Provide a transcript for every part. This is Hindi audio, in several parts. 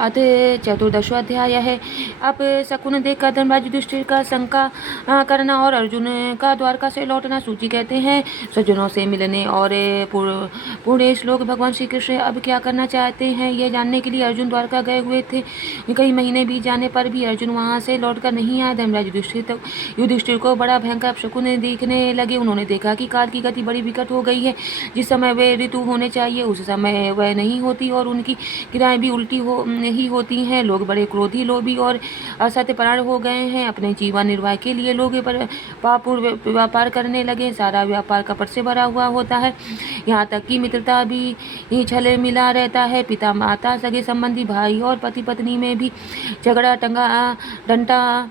अथ चतुर्दशोऽध्याय है। अब शकुन देखकर धर्मराज युधिष्ठिर का शंका करना और अर्जुन का द्वारका से लौटना। सूची कहते हैं सज्जनों से मिलने और पूरे श्लोक। भगवान श्री कृष्ण अब क्या करना चाहते हैं यह जानने के लिए अर्जुन द्वारका गए हुए थे। कई महीने बीत जाने पर भी अर्जुन वहां से लौटकर नहीं आए। धर्मराज युधिष्ठिर को बड़ा भयंकर शकुन दिखने लगे। उन्होंने देखा कि काल की गति बड़ी विकट हो गई है। जिस समय वे ऋतु होने चाहिए उस समय वह नहीं होती और उनकी क्रियाएं भी उल्टी ही होती हैं। लोग बड़े क्रोधी, लोभी और असत्यपरायण हो गए हैं। अपने जीवन निर्वाह के लिए लोग पापपूर्ण व्यापार करने लगे। सारा व्यापार कपट से भरा हुआ होता है। यहाँ तक कि मित्रता भी छले मिला रहता है। पिता माता, सगे संबंधी, भाई और पति पत्नी में भी झगड़ा डंटा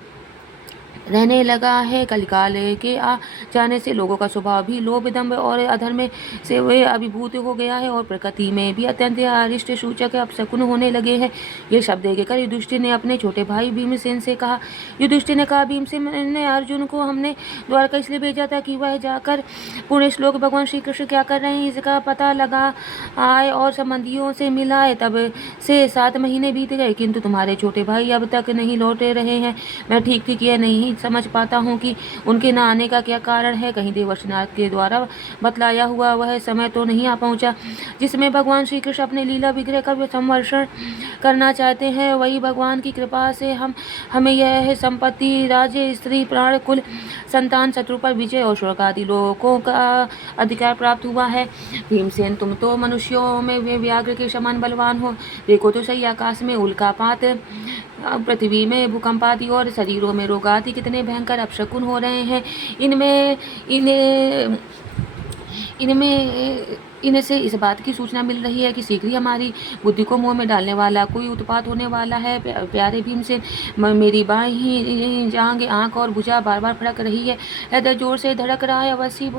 रहने लगा है। कलिकाल के आ जाने से लोगों का स्वभाव भी लोभ, दंभ और अधर्म से वे अभिभूत हो गया है और प्रकृति में भी अत्यंत अरिष्ट सूचक अपशकुन होने लगे हैं। ये शब्द देखकर युधिष्ठिर ने अपने छोटे भाई भीमसेन से कहा। युधिष्ठिर ने कहा, भीमसेन ने अर्जुन को हमने द्वारका इसलिए भेजा था कि वह जाकर पूर्ण श्लोक भगवान श्री कृष्ण क्या कर रहे हैं इसका पता लगा आए और संबंधियों से मिलाए। तब से 7 महीने बीत गए किंतु तुम्हारे छोटे भाई अब तक नहीं लौटे रहे हैं। मैं ठीक ठीक यह नहीं समझ पाता हूँ कि उनके न आने का क्या कारण है। कहीं देवर्षिनाथ के द्वारा बतलाया हुआ वह समय तो नहीं आ पहुँचा जिसमें भगवान श्री कृष्ण अपने लीला विग्रह का संवर्षण करना चाहते हैं। वही भगवान की कृपा से हमें यह संपत्ति, राज्य, स्त्री, प्राण, कुल, संतान, शत्रु पर विजय और स्वर्ग आदि लोगों का अधिकार प्राप्त हुआ है। भीमसेन, तुम तो मनुष्यों में व्याघ्र के समान बलवान हो। देखो तो सही, आकाश में उल्कापात, पृथ्वी में भूकंप आदि और शरीरों में रोग आदि कितने भयंकर अपशकुन हो रहे हैं। इनसे इस बात की सूचना मिल रही है कि शीघ्र ही हमारी बुद्धि को मुंह में डालने वाला कोई उत्पात होने वाला है। प्यारे भीमसेन, मेरी बाईं जांघ, आंख और भुजा बार बार फड़क रही है। हृदय जोर से धड़क रहा है। अवश्य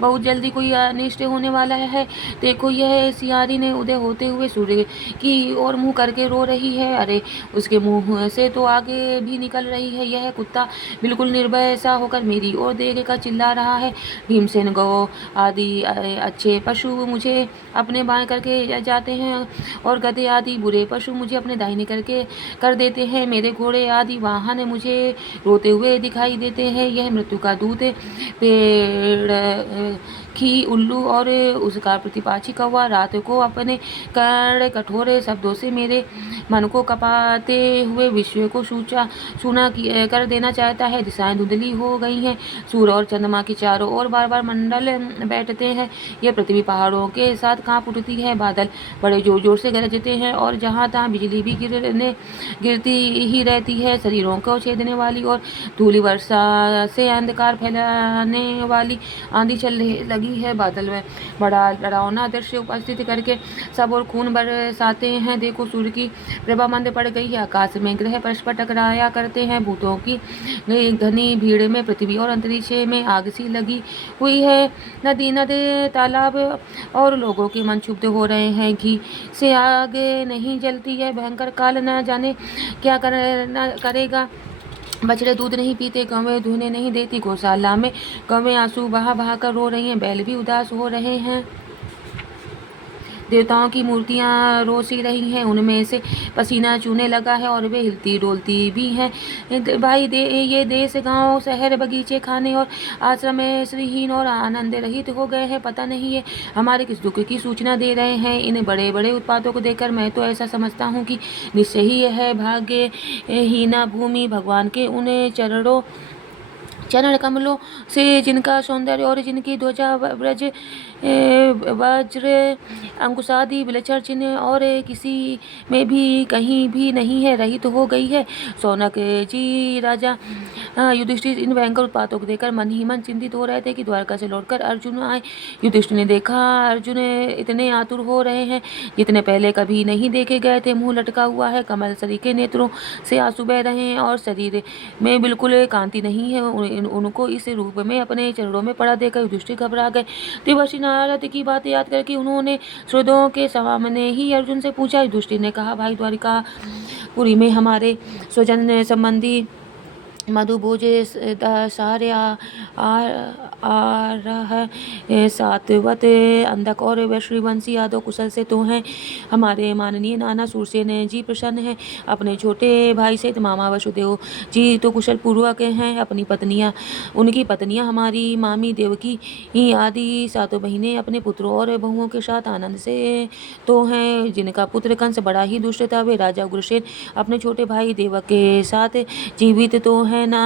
बहुत जल्दी कोई अनिष्ट होने वाला है। देखो, यह सियारी ने उदय होते हुए सूर्य की ओर मुंह करके रो रही है। अरे, उसके मुंह से तो आगे भी निकल रही है। यह कुत्ता बिल्कुल निर्भय सा होकर मेरी ओर देख कर चिल्ला रहा है। भीमसेन, गौ आदि अच्छे पशु मुझे अपने बाएं करके जाते हैं और गधे आदि बुरे पशु मुझे अपने दाहिने करके कर देते हैं। मेरे घोड़े आदि वाहन मुझे रोते हुए दिखाई देते हैं। यह मृत्यु का दूत, पेड़ की उल्लू और उसका प्रतिपाची कौवा रात को अपने कड़े कठोर शब्दों से मेरे मन को कपाते हुए विश्व को सूना कर देना चाहता है। दिशाएं धुंधली हो गई हैं। सूर्य और चंद्रमा के चारों ओर बार बार मंडल बैठते हैं। यह पृथ्वी पहाड़ों के साथ कांप उठती है। बादल बड़े जोर जोर से गरजते हैं और जहाँ तहाँ बिजली भी गिरती ही रहती है। शरीरों को छेदने वाली और धूलि वर्षा से अंधकार फैलाने वाली आंधी चलने लगी है। बादल में बड़ा डरावना दृश्य उपस्थित करके सब और खून बरसाते हैं। देखो, सूर्य की प्रभा मंद पड़ गई है। आकाश में ग्रह परस्पर टकराया करते हैं। भूतों की घनी भीड़ में पृथ्वी और अंतरिक्ष में आग सी लगी हुई है। नदी, तालाब और लोगों के मन क्षुब्ध हो रहे हैं। घी से आग नहीं जलती है। भयंकर काल न जाने क्या करेगा। बछड़े दूध नहीं पीते, गौवें दूहने नहीं देती। गौशाला में गौवें आंसू बहा बहा कर रो रही हैं। बैल भी उदास हो रहे हैं। देवताओं की मूर्तियां रोसी रही हैं। उनमें से पसीना चूने लगा है और वे हिलती डोलती भी हैं। भाई ये देश, गांव, शहर, बगीचे, खाने और आश्रम में श्रीहीन और आनंद रहित हो गए हैं। पता नहीं ये हमारे किस दुख की सूचना दे रहे हैं। इन बड़े बड़े उत्पादों को देखकर मैं तो ऐसा समझता हूँ कि निश्चय ही यह है भाग्य हीना भूमि भगवान के उन चरण कमलों से जिनका सौंदर्य और जिनकी ध्वजा वज्र अंकुशादि विलक्षण चिन्ह और किसी में भी कहीं भी नहीं है, रहित हो गई है। सौनक जी, राजा युधिष्ठिर इन भयंकर उत्पातों को देखकर मन ही मन चिंतित हो रहे थे कि द्वारका से लौटकर अर्जुन आए। युधिष्ठिर ने देखा अर्जुन इतने आतुर हो रहे हैं जितने पहले कभी नहीं देखे गए थे। मुंह लटका हुआ है, कमल सरीखे नेत्रों से आंसू बह रहे हैं और शरीर में बिल्कुल कांति नहीं है। उनको इस रूप में अपने चरणों में पड़ा देखकर युधिष्ठिर घबरा गए। देवर्षि नारद की बातें याद करके उन्होंने श्रोताओं के सामने ही अर्जुन से पूछा। युधिष्ठिर ने कहा, भाई, द्वारिकापुरी में हमारे स्वजन संबंधी मधुभोज सारे आ रहा है। सातवत अंधक और वैश्रीवंशी यादव कुशल से तो हैं। हमारे माननीय नाना सूरसेन जी प्रसन्न हैं। अपने छोटे भाई सहित मामा वसुदेव जी तो कुशल पूर्वक हैं। उनकी पत्नियां हमारी मामी देवकी आदि सातों बहिनें अपने पुत्रों और बहुओं के साथ आनंद से तो हैं। जिनका पुत्र कंस बड़ा ही दुष्ट था, वे राजा उग्रसेन अपने छोटे भाई देवक के साथ जीवित तो है ना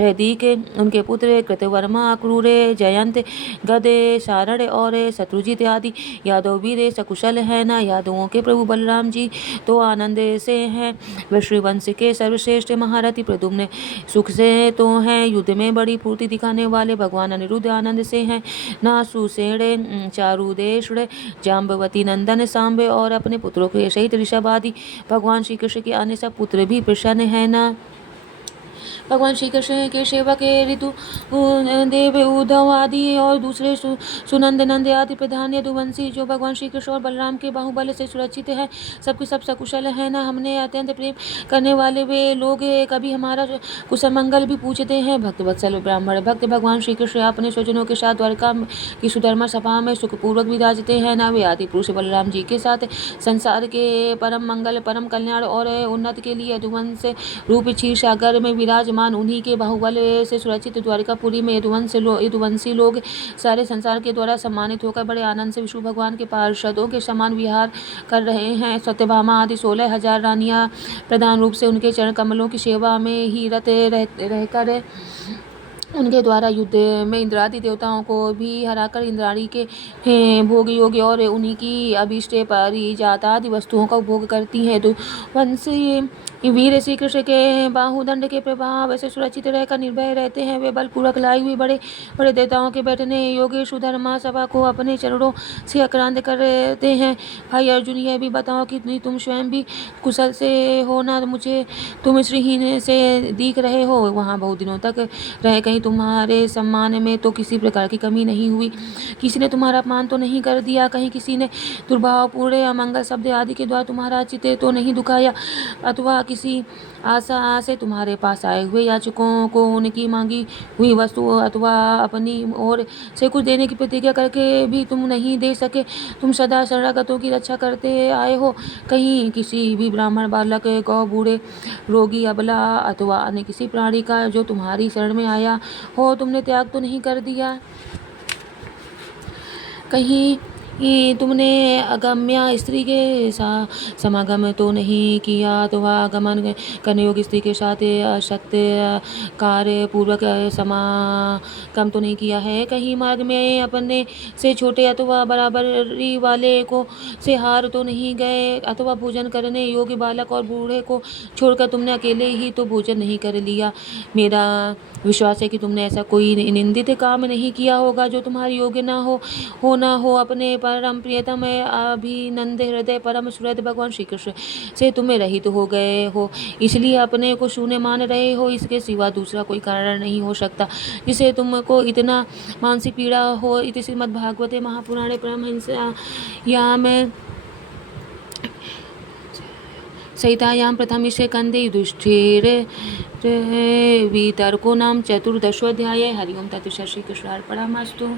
रहदीक। उनके पुत्र कृतवर्मा, अक्रूर, जयंत, गद, सारण और शत्रुजित आदि यादव वीर सकुशल है ना। यादवों के प्रभु बलराम जी तो आनंद से हैं। वैश्यवंश के सर्वश्रेष्ठ महारथी प्रद्युम्न सुख से तो हैं। युद्ध में बड़ी फूर्ति दिखाने वाले भगवान अनिरुद्ध आनंद से हैं ना। सुसेण, चारुदेश, जाम्बवती नंदन, सांब और अपने पुत्रों के सहित ऋषभ आदि भगवान श्री कृष्ण के अन्य सब पुत्र भी प्रसन्न है ना। भगवान श्री कृष्ण के सेवक ऋतु देव, उद्धव आदि और दूसरे सुनंद, नंद आदि प्रधान यदुवंशी जो भगवान श्री कृष्ण और बलराम के बाहुबल से सुरक्षित है, सबके सब सकुशल है ना। हमने अत्यंत प्रेम करने वाले वे लोग कभी हमारा कुशल मंगल भी पूछते हैं। भक्त वत्सल ब्राह्मण भक्त भगवान श्री कृष्ण अपने स्वजनों के साथ द्वारका की सुधर्मा सभा में सुखपूर्वक विराजते हैं ना। वे आदि पुरुष बलराम जी के साथ संसार के परम मंगल, परम कल्याण और उन्नति के लिए यदुवंश रूप क्षीर सागर में विराजमान, उन्हीं के बाहुबल से सुरक्षित द्वारिकापुरी में यदुवंशी लोग सारे संसार के द्वारा सम्मानित होकर बड़े आनंद से विष्णु भगवान के पार्षदों के समान विहार कर रहे हैं। सत्यभामा आदि 16,000 रानियां प्रधान रूप से उनके चरण कमलों की सेवा में ही रत रहकर उनके द्वारा युद्ध में इंद्रादि देवताओं को भी हराकर इंद्राणी के भोग योग्य और उन्हीं की अभीष्ट पारिजात आदि वस्तुओं का उपभोग करती हैं। वंशी वीर श्री कृष्ण के बाहुदंड के प्रभाव से सुरक्षित रहकर निर्भय रहते हैं। वे बलपूर्वक लाई हुई बड़े बड़े देवताओं के बैठने योग्य सुधर्मा सभा को अपने चरणों से आक्रांत करते हैं। भाई अर्जुन, यह भी बताओ कि तुम स्वयं भी कुशल से हो ना। मुझे तुम श्रीहीन से दिख रहे हो। वहाँ बहुत दिनों तक रह कहीं तुम्हारे सम्मान में तो किसी प्रकार की कमी नहीं हुई। किसी ने तुम्हारा अपमान तो नहीं कर दिया। कहीं किसी ने दुर्भावपूर्ण अमंगल शब्द आदि के द्वारा तुम्हारा चित्त तो नहीं दुखाया, अथवा किसी आशा से तुम्हारे पास आए हुए याचकों को उनकी मांगी हुई वस्तु अथवा अपनी ओर से कुछ देने की प्रतिज्ञा करके भी तुम नहीं दे सके। तुम सदा शरणागतों की रक्षा करते आए हो। कहीं किसी भी ब्राह्मण बालक, गौ, बूढ़े, रोगी, अबला अथवा अन्य किसी प्राणी का जो तुम्हारी शरण में आया हो तुमने त्याग तो नहीं कर दिया। कहीं तुमने अगम्या स्त्री के समागम तो नहीं किया, अथवा आगमन करने योग्य स्त्री के साथ असत्य कार्य पूर्वक समागम तो नहीं किया है। कहीं मार्ग में अपने से छोटे अथवा बराबरी वाले को से हार तो नहीं गए, अथवा भोजन करने योग्य बालक और बूढ़े को छोड़कर तुमने अकेले ही तो भोजन नहीं कर लिया। मेरा विश्वास है कि तुमने ऐसा कोई निंदित काम नहीं किया होगा जो तुम्हारे योग्य ना हो। अपने परम प्रियतम अभिनंद हृदय परम सुहृद भगवान श्री कृष्ण से तुम्हें रहित हो गए हो, इसलिए अपने को शून्य मान रहे हो। इसके सिवा दूसरा कोई कारण नहीं हो सकता जिसे तुमको इतना मानसिक पीड़ा हो। इति श्रीमद्भागवते महापुराणे परमहंस्याम संहितायां प्रथमस्ये स्कन्धे युधिष्ठिर वितर्को नाम चतुर्दशोऽध्यायः। हरि ओं तत्सत्। श्रीकृष्णार्पणमस्तु।